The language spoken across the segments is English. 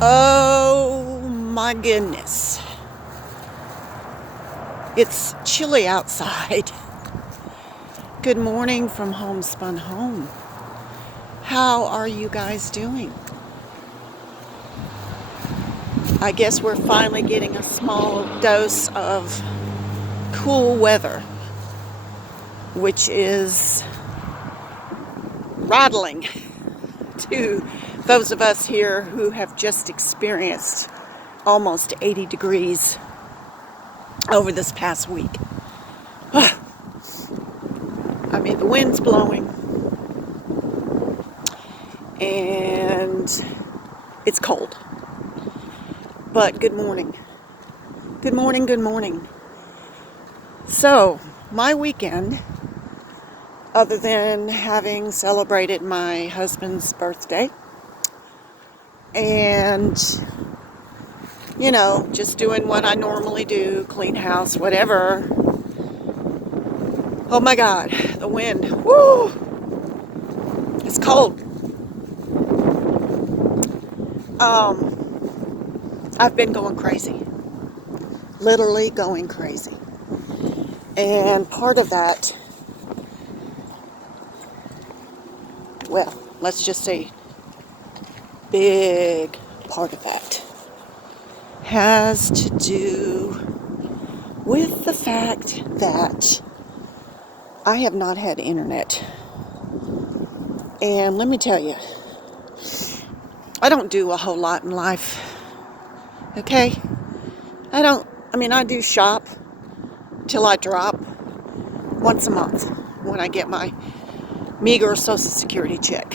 Oh my goodness. It's chilly outside. Good morning from Homespun Home. How are you guys doing? I guess we're finally getting a small dose of cool weather, which is rattling to those of us here who have just experienced almost 80 degrees over this past week. I mean, the wind's blowing and it's cold. But good morning. Good morning, good morning. So, my weekend, other than having celebrated my husband's birthday and, just doing what I normally do, clean house, whatever. Oh my God, the wind. Woo! It's cold. I've been going crazy. Literally going crazy. And part of that, well, let's just say big part of that has to do with the fact that I have not had internet. And let me tell you, I don't do a whole lot in life. Okay? I do shop till I drop once a month when I get my meager Social Security check.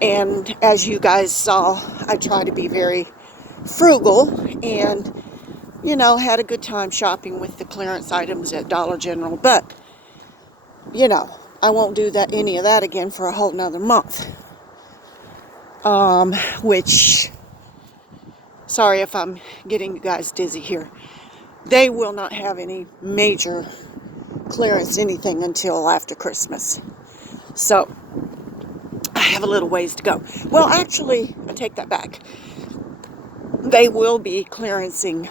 And as you guys saw, I try to be very frugal and, had a good time shopping with the clearance items at Dollar General. But, I won't do any of that again for a whole nother month. Which, sorry if I'm getting you guys dizzy here. They will not have any major clearance anything until after Christmas. So, I have a little ways to go. Well, actually, I take that back. They will be clearancing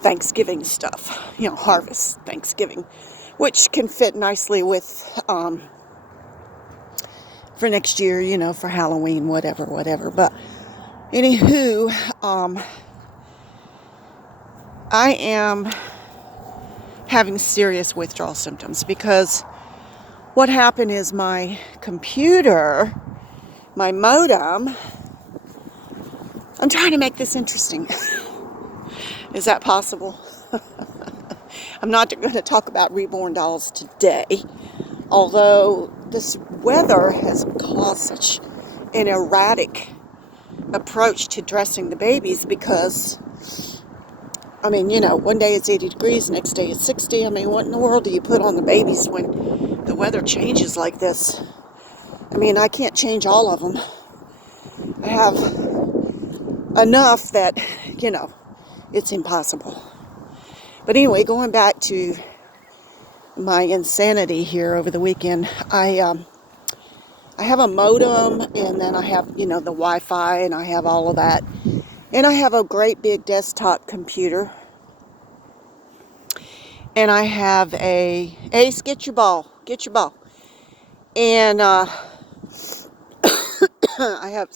Thanksgiving stuff, harvest Thanksgiving, which can fit nicely with, for next year, for Halloween, whatever. But, anywho, I am having serious withdrawal symptoms because what happened is my computer, my modem, I'm trying to make this interesting. Is that possible? I'm not going to talk about reborn dolls today, although this weather has caused such an erratic approach to dressing the babies because, one day it's 80 degrees, next day it's 60. What in the world do you put on the babies when the weather changes like this? I can't change all of them. I have enough that, it's impossible. But anyway, going back to my insanity here over the weekend, I have a modem, and then I have, the Wi-Fi, and I have all of that. And I have a great big desktop computer. And I have Ace, get your ball. And I have,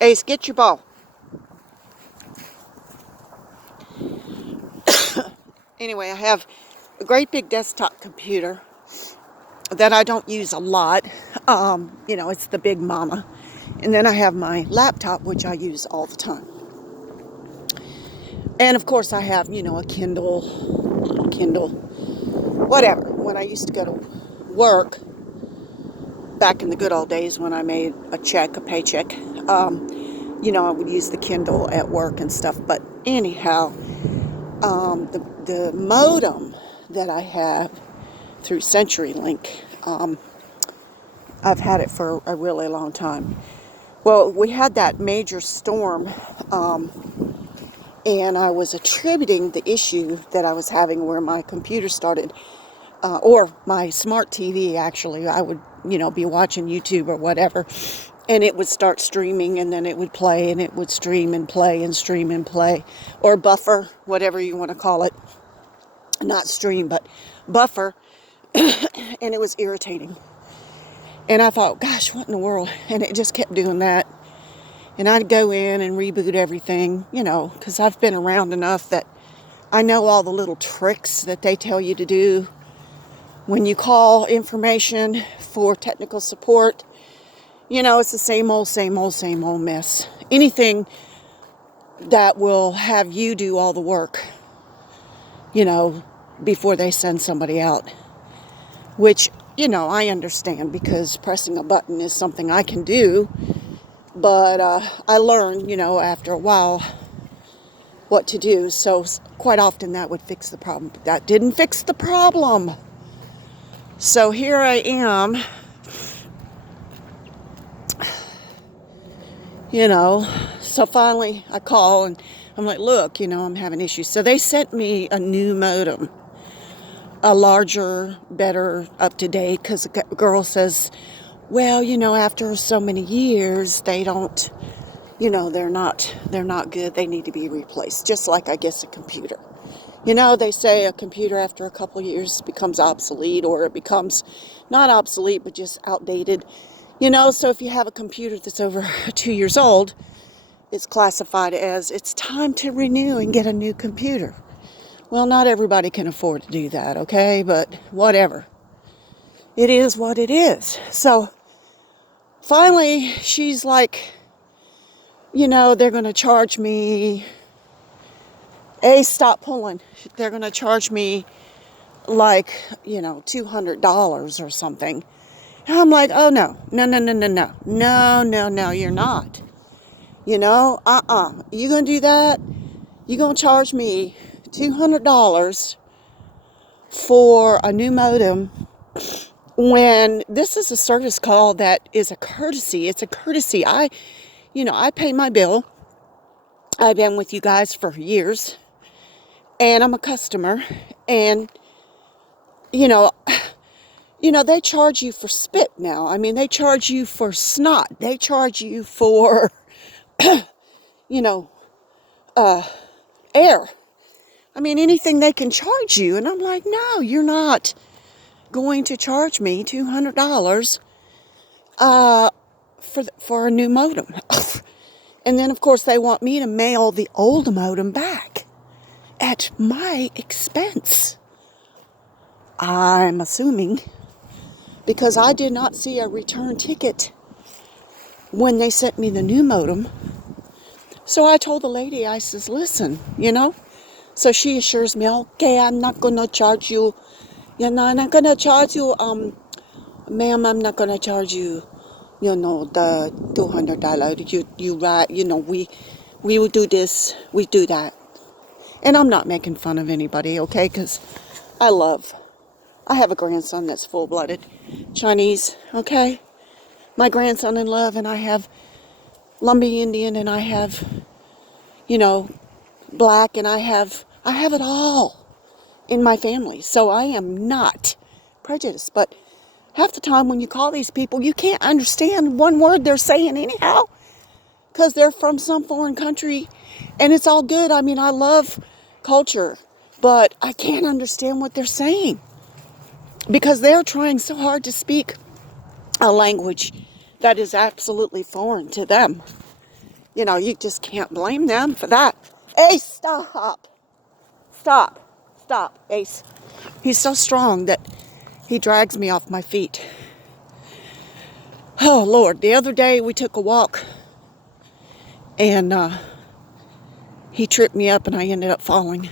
Ace, get your ball. Anyway, I have a great big desktop computer that I don't use a lot. It's the big mama. And then I have my laptop, which I use all the time. And of course I have, a Kindle, whatever. When I used to go to work, back in the good old days when I made a paycheck, I would use the Kindle at work and stuff. But anyhow, the modem that I have through CenturyLink, I've had it for a really long time. Well, we had that major storm, and I was attributing the issue that I was having where my computer started, or my smart TV actually, I would, be watching YouTube or whatever, and it would start streaming, and then it would play, and it would stream and play and stream and play, or buffer, whatever you want to call it. Not stream, but buffer. And it was irritating. And I thought, gosh, what in the world? And it just kept doing that. And I'd go in and reboot everything, because I've been around enough that I know all the little tricks that they tell you to do when you call information for technical support. It's the same old mess. Anything that will have you do all the work, before they send somebody out. Which, I understand, because pressing a button is something I can do. But I learned, after a while what to do. So quite often that would fix the problem. But that didn't fix the problem. So here I am, so finally I call and I'm like, look, I'm having issues. So they sent me a new modem, a larger, better, up-to-date, because the girl says, well, after so many years, they don't, they're not good. They need to be replaced. Just like, I guess, a computer. They say a computer after a couple years becomes obsolete, or it becomes not obsolete, but just outdated. So if you have a computer that's over 2 years old, it's classified as it's time to renew and get a new computer. Well, not everybody can afford to do that, okay? But whatever. It is what it is. So finally, she's like, they're going to charge me, stop pulling. They're going to charge me like, $200 or something. And I'm like, oh, no, you're not. You going to do that? You're going to charge me $200 for a new modem when this is a service call that is a courtesy. It's a courtesy. I pay my bill. I've been with you guys for years, and I'm a customer, and they charge you for spit now. I mean, they charge you for snot. They charge you for air. I mean, anything they can charge you. And I'm like, no, you're not going to charge me $200 for a new modem. And then, of course, they want me to mail the old modem back at my expense. I'm assuming, because I did not see a return ticket when they sent me the new modem. So I told the lady, I says, listen, So she assures me, okay, I'm not going to charge you. I'm not going to charge you, ma'am, I'm not going to charge you, the $200. You right, we will do this, we do that. And I'm not making fun of anybody, okay, because I have a grandson that's full-blooded Chinese, okay? My grandson in love, and I have Lumbee Indian, and I have, black, and I have it all in my family. So I am not prejudiced. But half the time when you call these people, you can't understand one word they're saying anyhow, because they're from some foreign country, and it's all good. I mean, I love culture, but I can't understand what they're saying, because they're trying so hard to speak a language that is absolutely foreign to them. You just can't blame them for that. Ace, stop, Ace. He's so strong that he drags me off my feet. Oh, Lord. The other day we took a walk, and he tripped me up, and I ended up falling.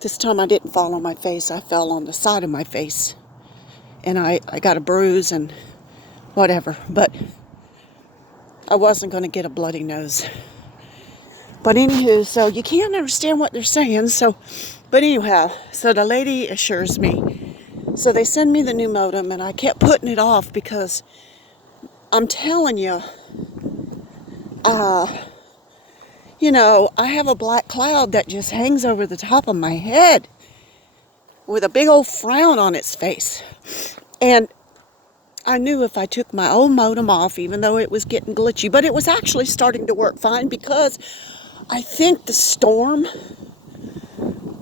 This time I didn't fall on my face. I fell on the side of my face. And I got a bruise and whatever. But I wasn't going to get a bloody nose. But anywho, so you can't understand what they're saying. But anyhow, so the lady assures me. So they send me the new modem, and I kept putting it off because I'm telling you, I have a black cloud that just hangs over the top of my head with a big old frown on its face. And I knew if I took my old modem off, even though it was getting glitchy, but it was actually starting to work fine because I think the storm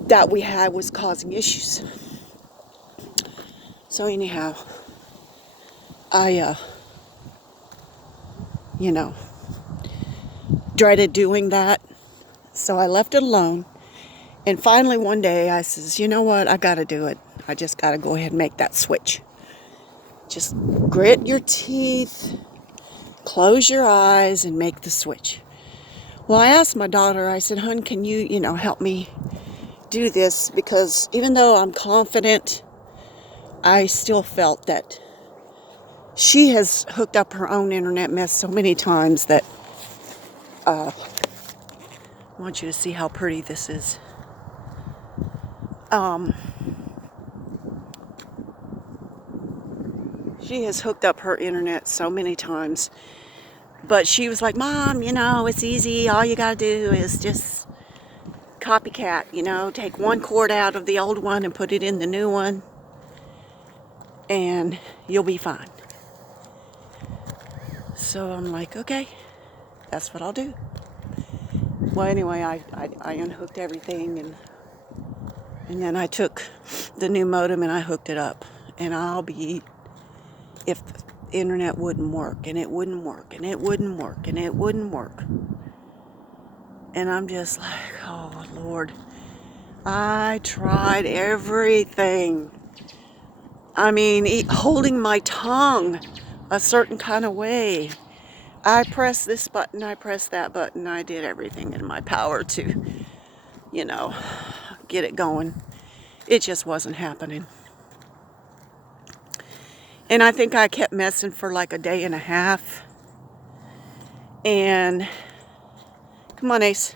that we had was causing issues. So anyhow, I, dreaded doing that. So I left it alone. And finally one day I says, you know what, I gotta do it. I just gotta go ahead and make that switch. Just grit your teeth, close your eyes, and make the switch. Well, I asked my daughter, I said, "Hun, can you, help me do this?" Because even though I'm confident, I still felt that she has hooked up her own internet mess so many times that I want you to see how pretty this is. She has hooked up her internet so many times. But she was like, "Mom, it's easy. All you gotta do is just copycat, take one cord out of the old one and put it in the new one, and you'll be fine." So I'm like, okay, that's what I'll do. Well, anyway, I unhooked everything, and then I took the new modem and I hooked it up. And if the internet wouldn't work, and it wouldn't work, and it wouldn't work, and it wouldn't work. And I'm just like, oh, Lord, I tried everything. I mean, holding my tongue a certain kind of way. I pressed this button, I pressed that button, I did everything in my power to, get it going. It just wasn't happening. And I think I kept messing for like a day and a half. And, come on, Ace.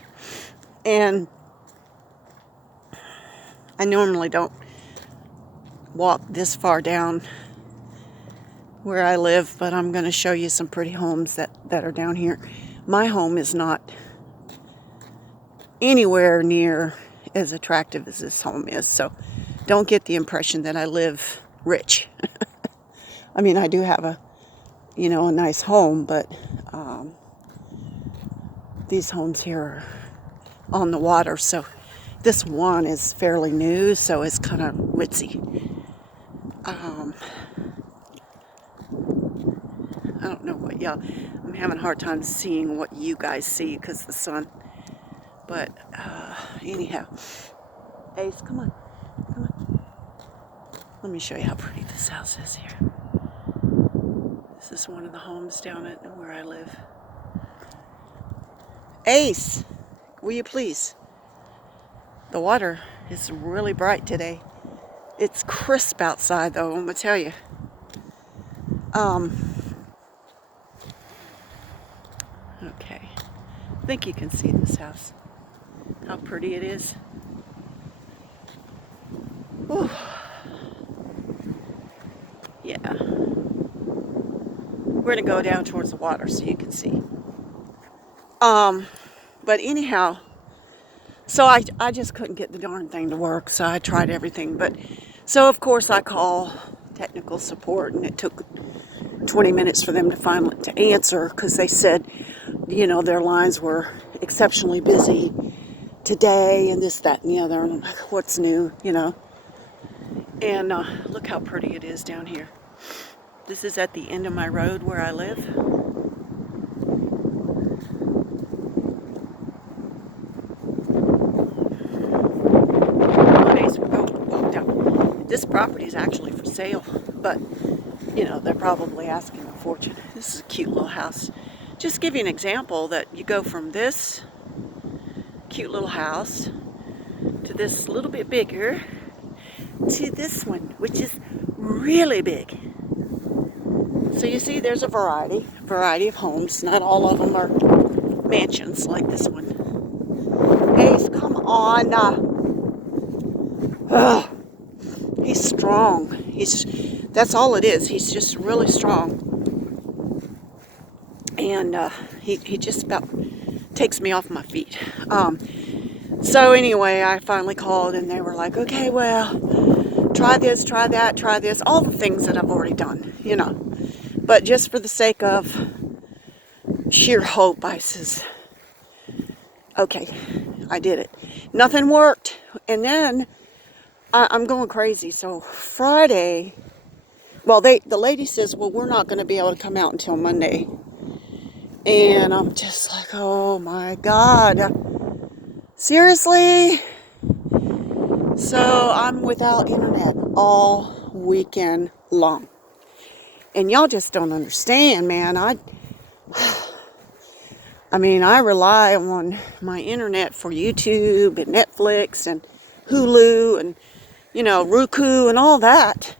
And I normally don't walk this far down where I live, but I'm going to show you some pretty homes that are down here. My home is not anywhere near as attractive as this home is, so don't get the impression that I live rich. I mean, I do have a nice home, but these homes here are on the water, so this one is fairly new, so it's kind of ritzy. I don't know what I'm having a hard time seeing what you guys see because the sun. But anyhow, Ace, come on. Let me show you how pretty this house is here. This is one of the homes down at where I live. Ace, will you please? The water is really bright today. It's crisp outside, though, I'm gonna tell you. Okay, I think you can see this house. How pretty it is. Whew. Yeah. We're gonna go down towards the water so you can see. But anyhow, so I just couldn't get the darn thing to work, so I tried everything. But so of course I call technical support, and it took 20 minutes for them to answer because they said, their lines were exceptionally busy today, and this, that, and the other. And I'm like, what's new, And look how pretty it is down here. This is at the end of my road where I live. This property is actually for sale, but they're probably asking a fortune. This is a cute little house. Just give you an example that you go from this cute little house to this little bit bigger to this one, which is really big. So you see, there's a variety of homes. Not all of them are mansions like this one. Ace, come on. He's strong. That's all it is. He's just really strong. And he just about takes me off my feet. So anyway, I finally called, and they were like, okay, well, try this, try that, try this. All the things that I've already done, But just for the sake of sheer hope, I says, okay, I did it. Nothing worked. And then I'm going crazy. So Friday, well, the lady says, well, we're not going to be able to come out until Monday. And I'm just like, oh my God. Seriously? So I'm without internet all weekend long. And y'all just don't understand, man. I mean, I rely on my internet for YouTube and Netflix and Hulu and, Roku and all that.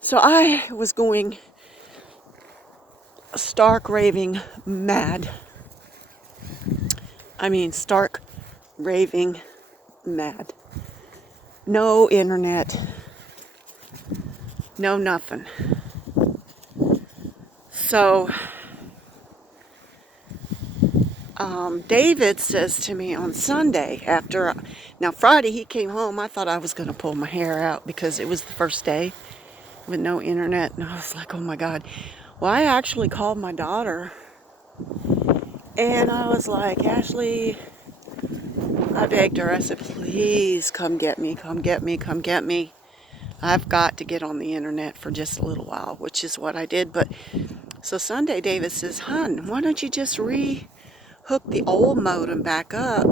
So I was going stark raving mad. I mean, stark raving mad. No internet. No nothing. So, David says to me on Sunday now Friday he came home. I thought I was going to pull my hair out because it was the first day with no internet. And I was like, oh my God. Well, I actually called my daughter and I was like, Ashley, I begged her. I said, please come get me, come get me, come get me. I've got to get on the internet for just a little while, which is what I did. But so Sunday, David says, hon, why don't you just hook the old modem back up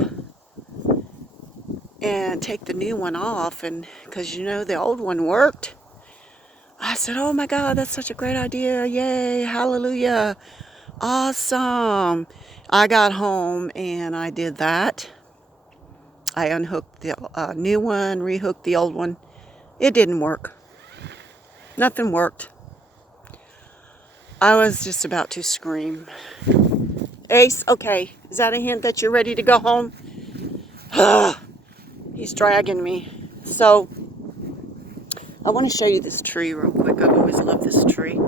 and take the new one off, and because the old one worked. I said, oh my God, that's such a great idea. Yay, hallelujah, awesome. I got home and I did that. I unhooked the new one, rehooked the old one. It didn't work. Nothing worked. I was just about to scream. Ace, okay, is that a hint that you're ready to go home? He's dragging me. So, I want to show you this tree real quick. I've always loved this tree.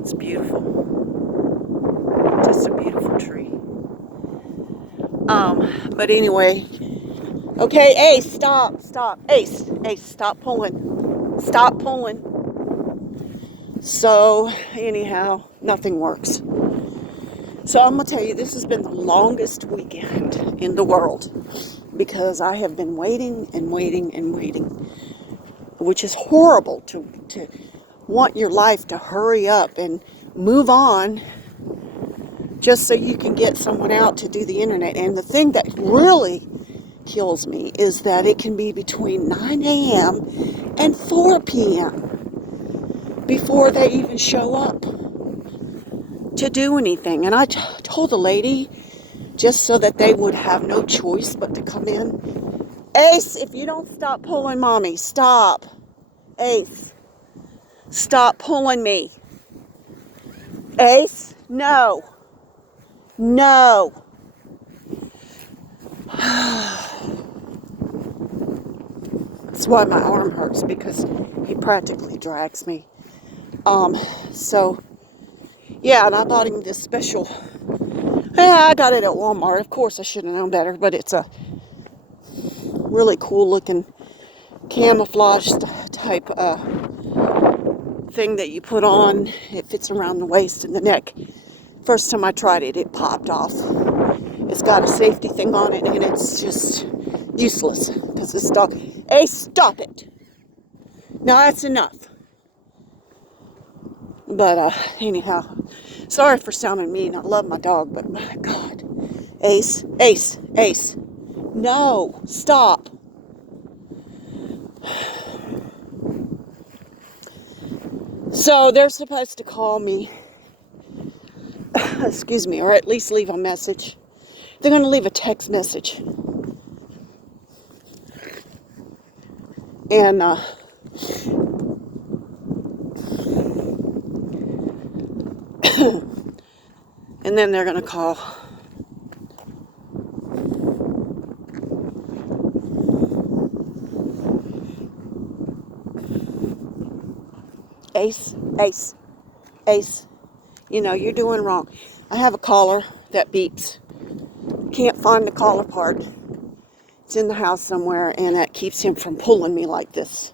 It's beautiful. Just a beautiful tree. But anyway. Okay, Ace, stop. Ace, stop pulling. Stop pulling. So, anyhow, nothing works. So I'm going to tell you, this has been the longest weekend in the world because I have been waiting and waiting and waiting, which is horrible to want your life to hurry up and move on just so you can get someone out to do the internet. And the thing that really kills me is that it can be between 9 a.m. and 4 p.m. before they even show up to do anything. And I told the lady, just so that they would have no choice but to come in, Ace, if you don't stop pulling mommy, stop. Ace, stop pulling me. Ace, no. That's why my arm hurts, because he practically drags me. So, yeah, and I bought him this special. Yeah, I got it at Walmart. Of course, I should have known better, but it's a really cool looking camouflage type thing that you put on. It fits around the waist and the neck. First time I tried it, it popped off. It's got a safety thing on it, and it's just useless because this dog. Hey, stop it! Now that's enough. But anyhow, sorry for sounding mean. I love my dog, but my God, Ace, no, stop. So they're supposed to call me, excuse me, or at least leave a message. They're going to leave a text message. And and then they're going to call. Ace, you're doing wrong. I have a collar that beeps. Can't find the collar part. It's in the house somewhere, and that keeps him from pulling me like this.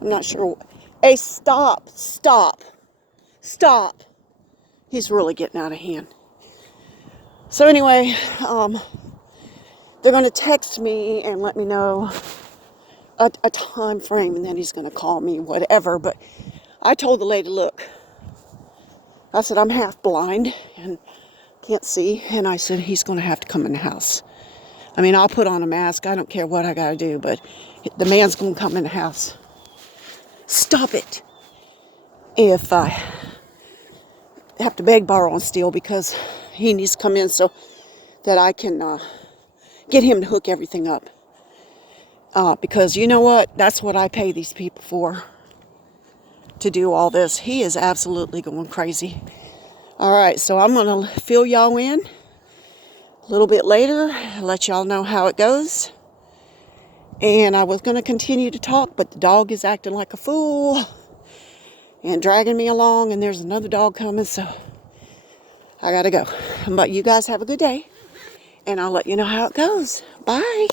I'm not sure. Ace, stop. He's really getting out of hand. So anyway, they're going to text me and let me know a time frame, and then he's going to call me, whatever. But I told the lady, look, I said, I'm half blind and can't see. And I said, he's going to have to come in the house. I mean, I'll put on a mask. I don't care what I got to do, but the man's going to come in the house. Stop it. If I have to beg, borrow, and steal, because he needs to come in so that I can get him to hook everything up. Because you know what? That's what I pay these people for, to do all this. He is absolutely going crazy. All right, so I'm going to fill y'all in a little bit later, let y'all know how it goes. And I was going to continue to talk, but the dog is acting like a fool and dragging me along, and there's another dog coming, so I got to go. But you guys have a good day, and I'll let you know how it goes. Bye.